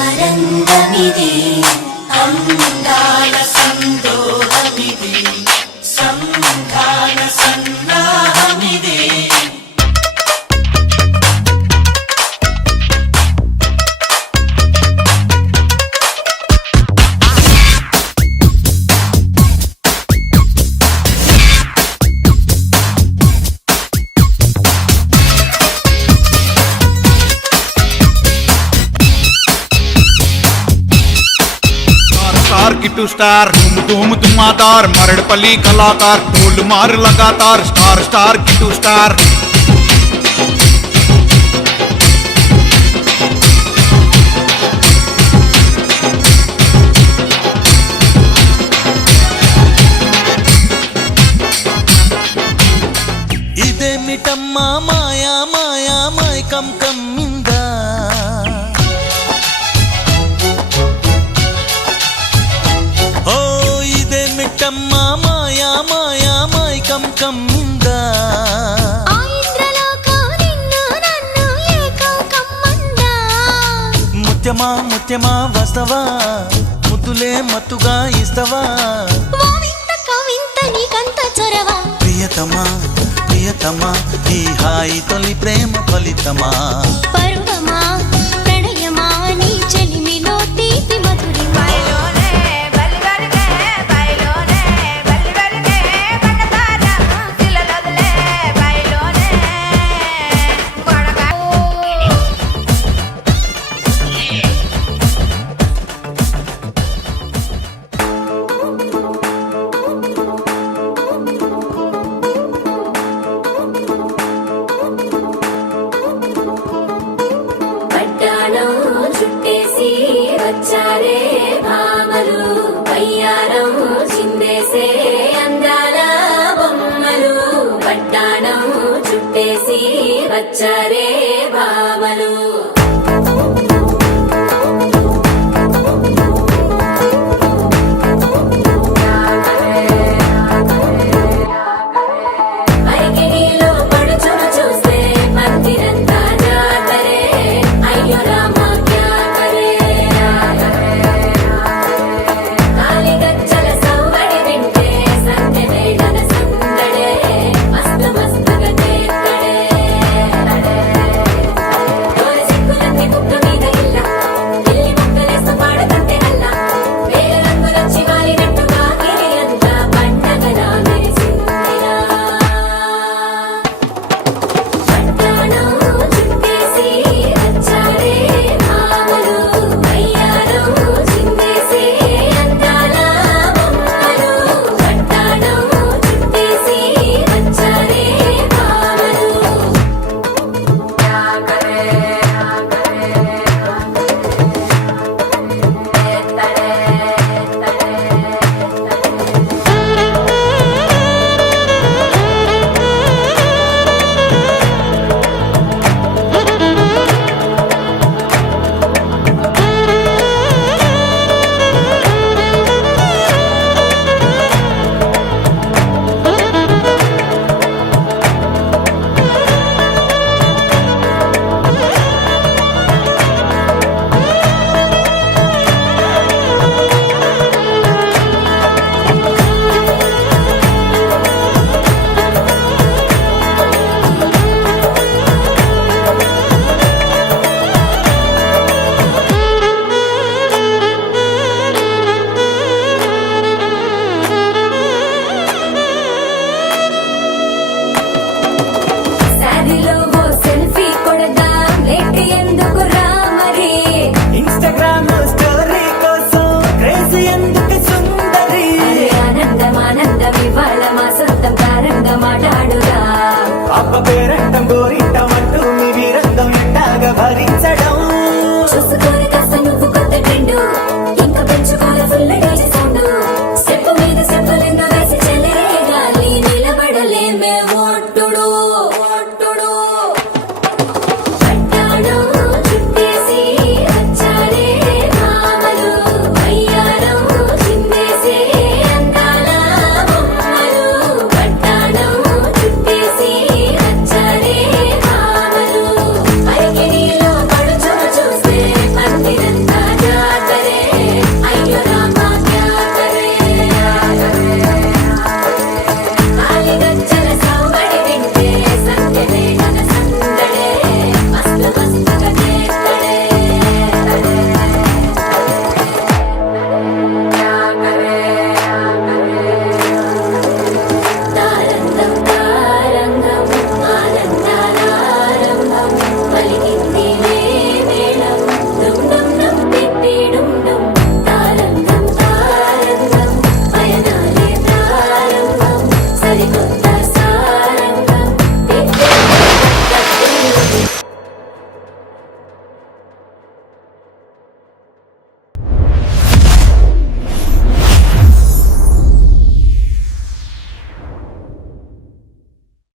ఇందీవరమరంగమిది అందాల సందోహమిది సంధాన సన్నాహమిది किटू स्टार धूम धुमादार मरड़पली कलाकार ढोल मार लगातार स्टार स्टार किटू स्टार इदे मिटम्मा माया माया माय कम कम मिंदा మిట్టమ్మా మాయా మాయా మాయ కం కమ్మిందా ముత్యమా ముత్యమా వస్తవా ముద్దులే మత్తుగా ఇస్తవా ప్రియతమా ప్రియతమా ఈ హాయి తొలి ప్రేమ ఫలితమా పర్వమా ప్రణయమా నీ చెలిమిలో తీపి మధురి చుట్టేసి వచ్చారే భామలు వయ్యారం చిందేసే అందాల బొమ్మలు పట్టాణం చుట్టేసి వచ్చారే భామలు పేరంటం గోరింటమంటూ మీ వీరంగం ఎట్టాగా భరించడం చూసుకోని కాస్త నువ్వు కొత్త ట్రెండ్ ఇంకా పెంచుకోలే ఫుల్